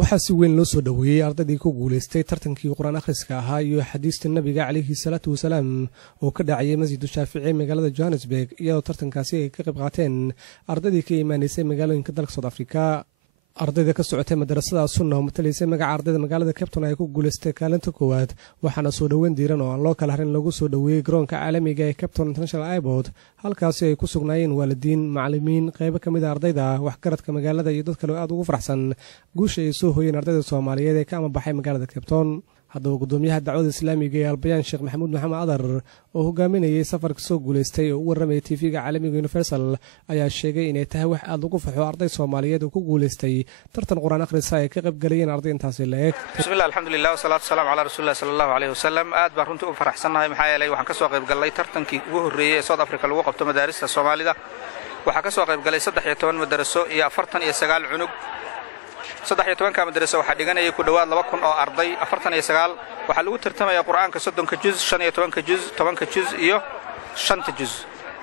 waxaa si weyn loo soo dhaweeyay ardaydii ku guuleystay tartankii quraan akhriska ahaa iyo xadiista nabiga calayhi salaatu wasalaam oo ka dhacayay masjidu shaafici magaalada Johannesburg iyadoo tartankaasi ay ka qayb qaateen ardaydii ka imaanaysay magaalooyinka dalka South Africa. ardayda ka socotay madrasada sunna oo matalaysay magaca ardayda magaalada Cape Town ay ku guuleystay kaalinta koowaad waxaana soo dhaweyn diiran oo aan loo kala harin lagu soo dhaweeyay garoonka caalamiga ee Cape Town International Airport halkaasi ay ku sugnaayeen waalidiin macallimiin qayb ka mid ah ardayda waxgaradka magaalada iyo dad kale aad ugu faraxsan guusha ay soo hooyeen ardayda Soomaaliyeed ee ka amabaxay magaalada Cape Town. haddaba gudoomiyaha dacwada islaamiga ee Albayaan Sheekh Maxamuud Maxamed Adar oo hogaaminayay safarka soo guuleystay oo u warramay TV-ga caalamiga Universal ayaa sheegay inay tahay wax aad ugu farxo arday Soomaaliyeed oo ku guuleystay tartan quraan akhrisa ay ka qayb galayeen arday intaasi leeg. Bismillah alxamdulillah wasalaatu wasalaamu ala rasuulillah sallallahu alayhi wasallam. aad baan runtii u faraxsanahay maxaa yeelay waxaan ka soo qayb galay tartankii ugu horeeyay ee South Africa lagu qabto madaarista Soomaalida. waxaa ka soo qayb galay 13 madaraso iyo 49 cunug. 13 madrasa waxa dhiganayay ku dhawaad 2000 oo arday 49 waxa lagu tartamaya quraanka 30 juz 15 juz 10 juz iyo 5 juz.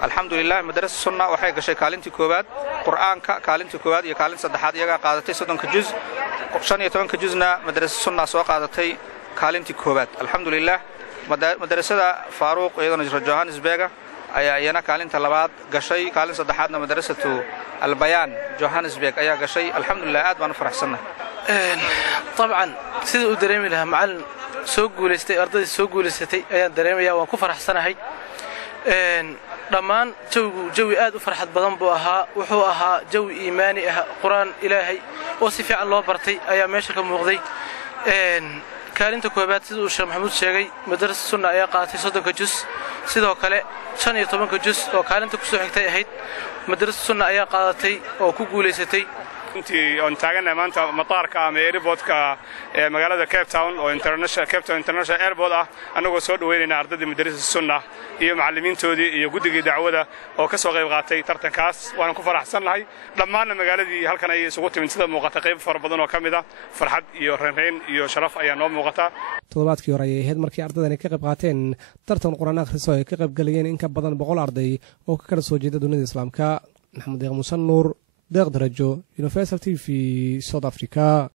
alxamdulillah madrasa sunna waxay gashay kaalintii koobaad quraanka kaalintii koobaad iyo kaalinta saddexaad iyaga qaadatay 30 juz 15 juzna madrasa sunna soo qaadatay kaalintii koobaad. alxamdulillah madrasada Faaruq iyadoo Johannesburg ayaa iyana kaalinta labaad gashay kaalin saddexaadna madrasatu Albayaan Johannesburg ayaa gashay. alxamdulillah aad baan u faraxsanahay. طبعا sida uu dareemi lahaa macallin soo guuleystay arday soo guuleysatay ayaan dareemayaa waan ku faraxsanahay. dhammaan jawi aad u farxad badan buu ahaa wuxuu ahaa jawi iimaani ah quraan ilaahay oo si fiican loo bartay ayaa meesha ka muuqday. kaalinta koobaad sida uu Sheekh Maxamuud sheegay madrasa sunna ayaa qaatay 30 juz sidoo kale 15 juz oo kaalinta ku soo xigtay ahayd madrasa sunna ayaa qaadatay oo ku guuleysatay. intii on taagana maanta mataarka ama airportka ee magaalada Cape Town oo international airport ah anagoo soo dhaweynayna ardayda madrasa sunna iyo macallimiintoodii iyo guddiga dacwada oo ka soo qayb qaatay tartankaas waan ku faraxsanahay. dhammaan magaaladii halkan ay isugu timid sida muuqata qayb far badan oo kamid ah farxad iyo reereyn iyo sharaf ayaa noo muuqata. toddobaadkii hore ayay ahayd markii ardaydani ka qayb qaateen tartan quraan akhriso ay ka qayb galayeen in ka badan 100 arday oo ka kala soo jeeda dunida islaamka. maxamed Muuse Nuur deeq darajo Universal TV South Africa.